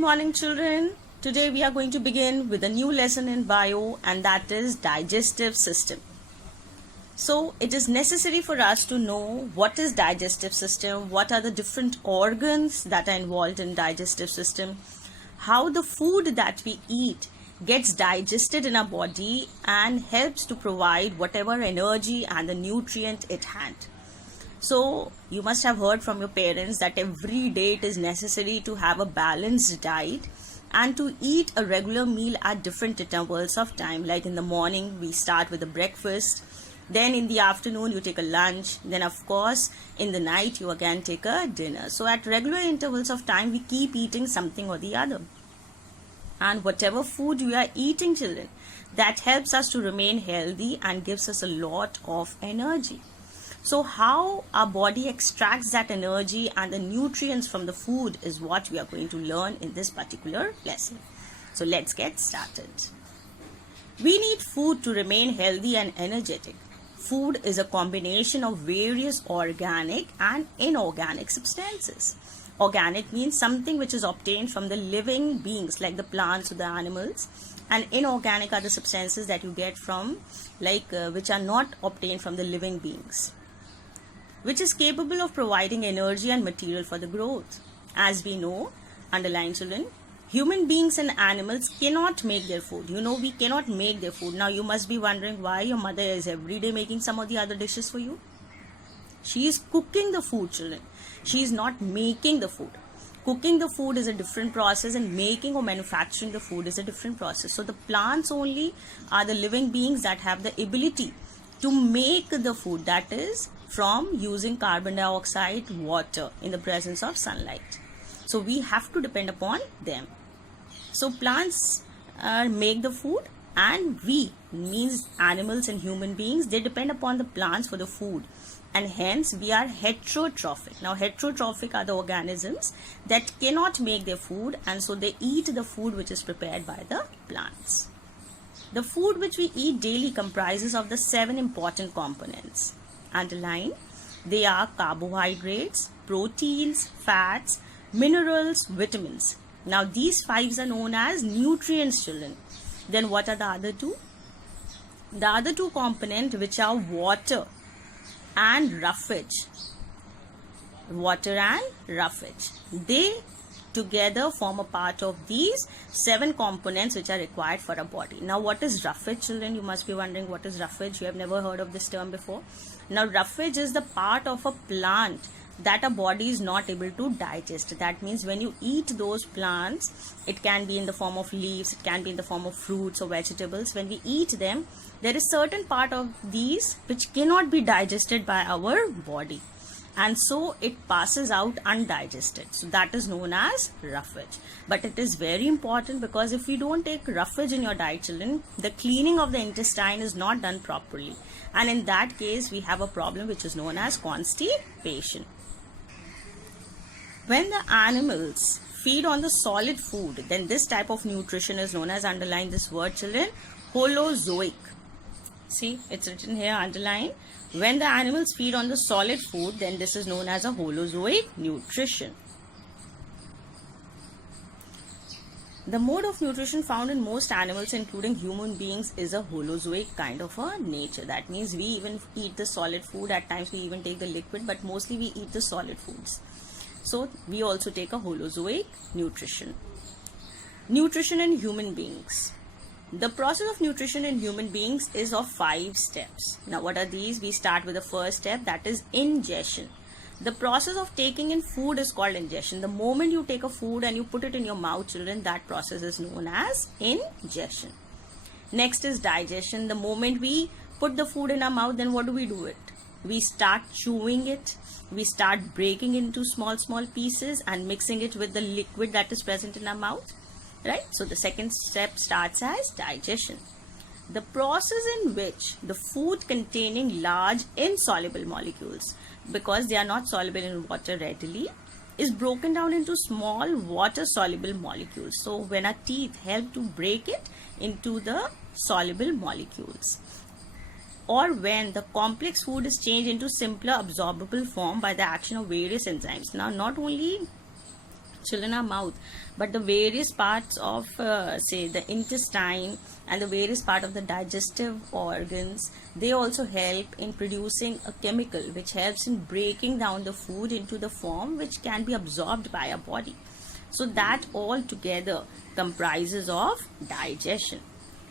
morning, children. Today we are going to begin with a new lesson in bio, and that is digestive system. So it is necessary for us to know what is digestive system, what are the different organs that are involved in digestive system, how the food that we eat gets digested in our body and helps to provide whatever energy and the nutrient it had. So you must have heard from your parents that every day it is necessary to have a balanced diet and to eat a regular meal at different intervals of time. Like in the morning we start with a breakfast, then in the afternoon you take a lunch, then of course in the night you again take a dinner. So at regular intervals of time we keep eating something or the other. And whatever food we are eating, children, that helps us to remain healthy and gives us a lot of energy. So how our body extracts that energy and the nutrients from the food is what we are going to learn in this particular lesson. So let's get started. We need food to remain healthy and energetic. Food is a combination of various organic and inorganic substances. Organic means something which is obtained from the living beings like the plants or the animals, and inorganic are the substances that you get from which are not obtained from the living beings, which is capable of providing energy and material for the growth. As we know, underline children, human beings and animals cannot make their food. We cannot make their food. Now you must be wondering why your mother is every day making some of the other dishes for you. She is cooking the food, children. She is not making the food. Cooking the food is a different process and making or manufacturing the food is a different process. So the plants only are the living beings that have the ability to make the food, that is from using carbon dioxide, water in the presence of sunlight. So we have to depend upon them. So plants make the food, and we, means animals and human beings, they depend upon the plants for the food, and hence we are heterotrophic. Now heterotrophic are the organisms that cannot make their food, and so they eat the food which is prepared by the plants. The food which we eat daily comprises of the 7 important components. Underline, they are carbohydrates, proteins, fats, minerals, vitamins. Now these 5 are known as nutrients, children. Then what are the other 2? The other 2 components, which are water and roughage. Water and roughage. They together form a part of these 7 components which are required for a body. Now what is roughage, children? You must be wondering what is roughage. You have never heard of this term before. Now roughage is the part of a plant that a body is not able to digest. That means when you eat those plants, it can be in the form of leaves, it can be in the form of fruits or vegetables. When we eat them, there is certain part of these which cannot be digested by our body, and so it passes out undigested. So that is known as roughage. But it is very important, because if you don't take roughage in your diet, children, the cleaning of the intestine is not done properly, and in that case we have a problem which is known as constipation. When the animals feed on the solid food, then this type of nutrition is known as, underline this word, children, holozoic. See, it's written here, underline. When the animals feed on the solid food, then this is known as a holozoic nutrition. The mode of nutrition found in most animals, including human beings, is a holozoic kind of a nature. That means we even eat the solid food. At times we even take the liquid, but mostly we eat the solid foods. So we also take a holozoic nutrition. Nutrition in human beings. The process of nutrition in human beings is of 5 steps. Now what are these? We start with the first step, that is ingestion. The process of taking in food is called ingestion. The moment you take a food and you put it in your mouth, children, that process is known as ingestion. Next is digestion. The moment we put the food in our mouth, then what do we do it? We start chewing it. We start breaking into small pieces and mixing it with the liquid that is present in our mouth, right? So the second step starts as digestion. The process in which the food containing large insoluble molecules, because they are not soluble in water readily, is broken down into small water soluble molecules. So when our teeth help to break it into the soluble molecules. or when the complex food is changed into simpler absorbable form by the action of various enzymes. Now, not only children, our mouth, but the various parts of say the intestine and the various part of the digestive organs, they also help in producing a chemical which helps in breaking down the food into the form which can be absorbed by our body. So that all together comprises of digestion.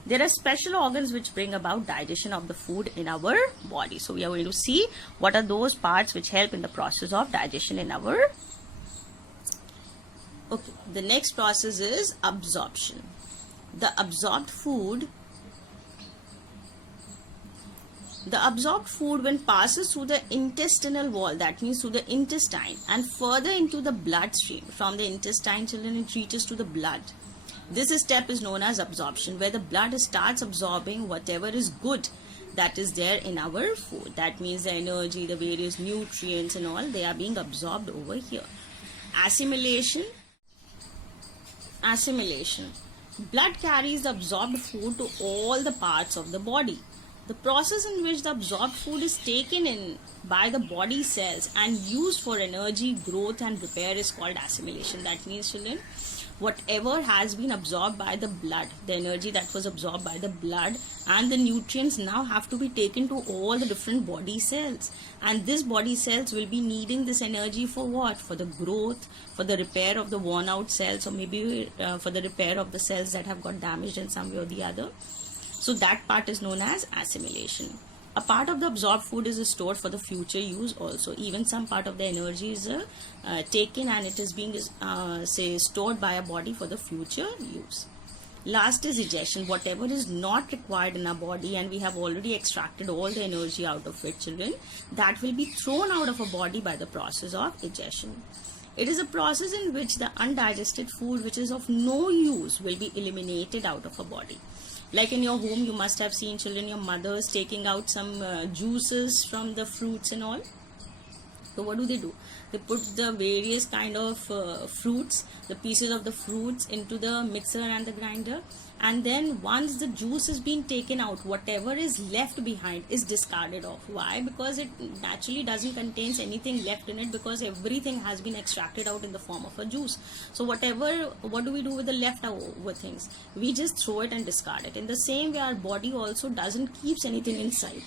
There are special organs which bring about digestion of the food in our body. So we are going to see what are those parts which help in the process of digestion in our. Okay, the next process is absorption. The absorbed food when passes through the intestinal wall, that means through the intestine, and further into the bloodstream. From the intestine, children, it reaches to the blood. This step is known as absorption, where the blood starts absorbing whatever is good that is there in our food. That means the energy, the various nutrients and all, they are being absorbed over here. Assimilation. Blood carries the absorbed food to all the parts of the body. The process in which the absorbed food is taken in by the body cells and used for energy, growth and repair is called assimilation. That means, children, whatever has been absorbed by the blood, the energy that was absorbed by the blood and the nutrients now have to be taken to all the different body cells, and this body cells will be needing this energy for what? For the growth, for the repair of the worn out cells, or maybe for the repair of the cells that have got damaged in some way or the other. So that part is known as assimilation. A part of the absorbed food is stored for the future use also. Even some part of the energy is taken and it is being stored by our body for the future use. Last is egestion. Whatever is not required in our body and we have already extracted all the energy out of it, children, that will be thrown out of our body by the process of egestion. It is a process in which the undigested food which is of no use will be eliminated out of our body. Like in your home, you must have seen, children, your mothers taking out some juices from the fruits and all. So what do? They put the various kind of fruits, the pieces of the fruits into the mixer and the grinder, and then once the juice is being taken out, whatever is left behind is discarded off. Why? Because it naturally doesn't contain anything left in it, because everything has been extracted out in the form of a juice. So what do we do with the leftover things? We just throw it and discard it. In the same way, our body also doesn't keeps anything inside.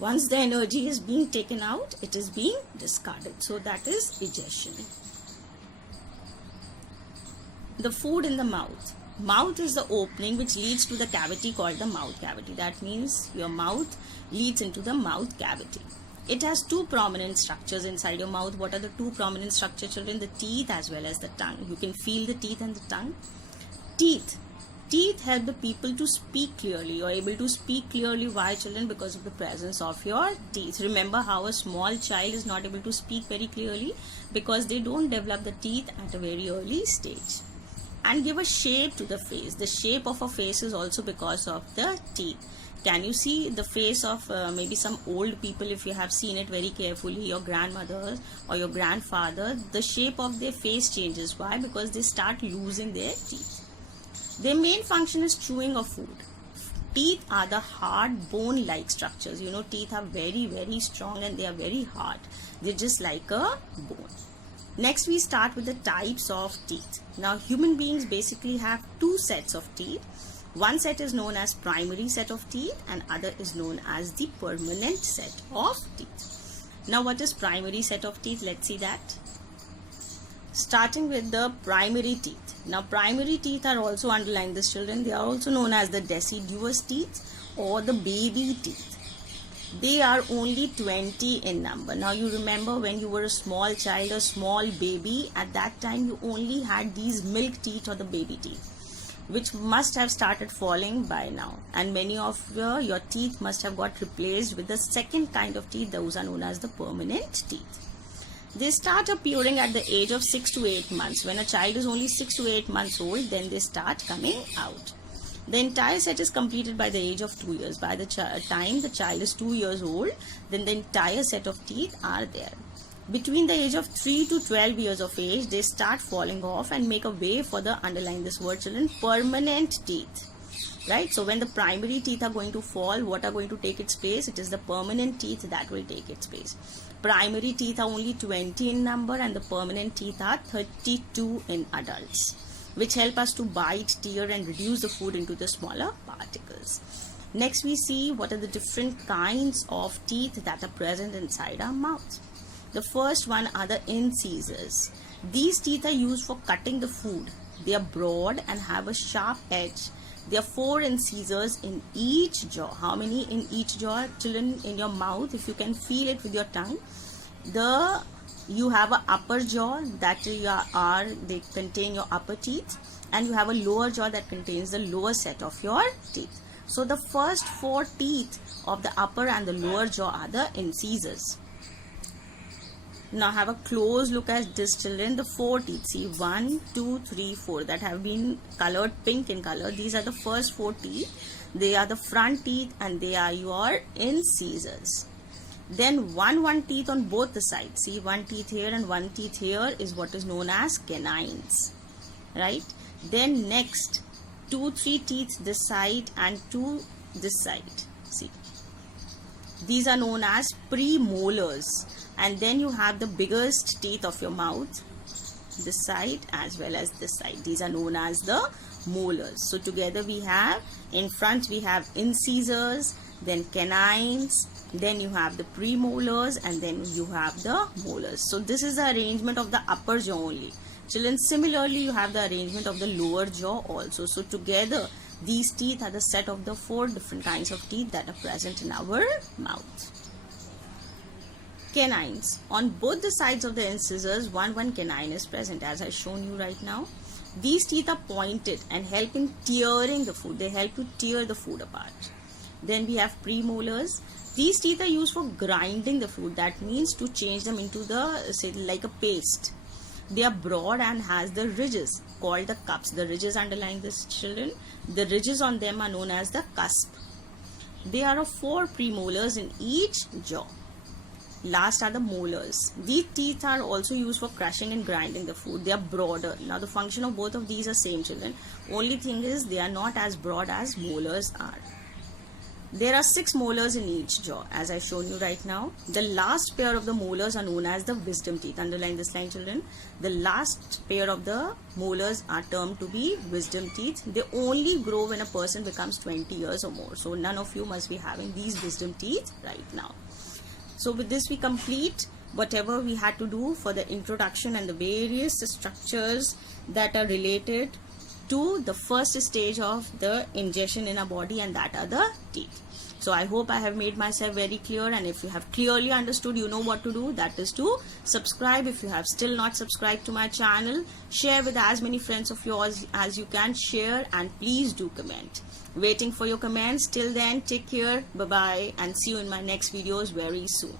Once the energy is being taken out, it is being discarded. So that is egestion. The food in the mouth. Mouth is the opening which leads to the cavity called the mouth cavity. That means your mouth leads into the mouth cavity. It has two prominent structures inside your mouth. What are the two prominent structures, children? The teeth as well as the tongue. You can feel the teeth and the tongue. Teeth help the people to speak clearly. You are able to speak clearly. Why, children? Because of the presence of your teeth. Remember how a small child is not able to speak very clearly? Because they don't develop the teeth at a very early stage. And give a shape to the face. The shape of a face is also because of the teeth. Can you see the face of maybe some old people? If you have seen it very carefully, your grandmothers or your grandfather, the shape of their face changes. Why? Because they start losing their teeth. Their main function is chewing of food. Teeth are the hard bone-like structures. You know, teeth are very, very strong and they are very hard. They're just like a bone. Next, we start with the types of teeth. Now, human beings basically have two sets of teeth. One set is known as primary set of teeth and other is known as the permanent set of teeth. Now, what is primary set of teeth? Let's see that. Starting with the primary teeth. Now, primary teeth are also underlined, this, children. They are also known as the deciduous teeth or the baby teeth. They are only 20 in number. Now, you remember when you were a small child, a small baby, at that time you only had these milk teeth or the baby teeth, which must have started falling by now. And many of your teeth must have got replaced with the second kind of teeth. Those are known as the permanent teeth. They start appearing at the age of 6 to 8 months. When a child is only 6 to 8 months old, then they start coming out. The entire set is completed by the age of 2 years. By the time the child is 2 years old, then the entire set of teeth are there. Between the age of 3 to 12 years of age, they start falling off and make a way for the, underline this word, children, permanent teeth. right? So when the primary teeth are going to fall, what are going to take its place? It is the permanent teeth that will take its place. Primary teeth are only 20 in number and the permanent teeth are 32 in adults, which help us to bite, tear and reduce the food into the smaller particles. Next we see what are the different kinds of teeth that are present inside our mouth. The first one are the incisors. These teeth are used for cutting the food. They are broad and have a sharp edge. There are 4 incisors in each jaw. How many in each jaw, children? In your mouth, if you can feel it with your tongue. You have an upper jaw that they contain your upper teeth, and you have a lower jaw that contains the lower set of your teeth. So the first 4 teeth of the upper and the lower jaw are the incisors. Now have a close look at this, children. The 4 teeth, see 1, 2, 3, 4 that have been colored pink in color. These are the first 4 teeth. They are the front teeth and they are your incisors. Then one teeth on both the sides. See 1 teeth here and 1 teeth here is what is known as canines, right? Then next 2, 3 teeth this side and 2 this side. See, these are known as premolars. And then you have the biggest teeth of your mouth, this side as well as this side. These are known as the molars. So together we have, in front we have incisors, then canines, then you have the premolars, and then you have the molars. So this is the arrangement of the upper jaw only. Children, similarly you have the arrangement of the lower jaw also. So together these teeth are the set of the 4 different kinds of teeth that are present in our mouth. Canines. On both the sides of the incisors, one canine is present, as I've shown you right now. These teeth are pointed and help in tearing the food. They help to tear the food apart. Then we have premolars. These teeth are used for grinding the food. That means to change them into the, say, like a paste. They are broad and has the ridges called the cups. The ridges underlying this, children, the ridges on them are known as the cusp. There are 4 premolars in each jaw. Last are the molars. These teeth are also used for crushing and grinding the food. They are broader. Now the function of both of these are same, children. Only thing is they are not as broad as molars are. There are 6 molars in each jaw, as I've shown you right now. The last pair of the molars are known as the wisdom teeth. Underline this line, children. The last pair of the molars are termed to be wisdom teeth. They only grow when a person becomes 20 years or more. So none of you must be having these wisdom teeth right now. So with this we complete whatever we had to do for the introduction and the various structures that are related to the first stage of the ingestion in our body, and that are the teeth. So I hope I have made myself very clear, and if you have clearly understood, you know what to do. That is to subscribe if you have still not subscribed to my channel. Share with as many friends of yours as you can share, and please do comment. Waiting for your comments. Till then, take care, bye bye, and see you in my next videos very soon.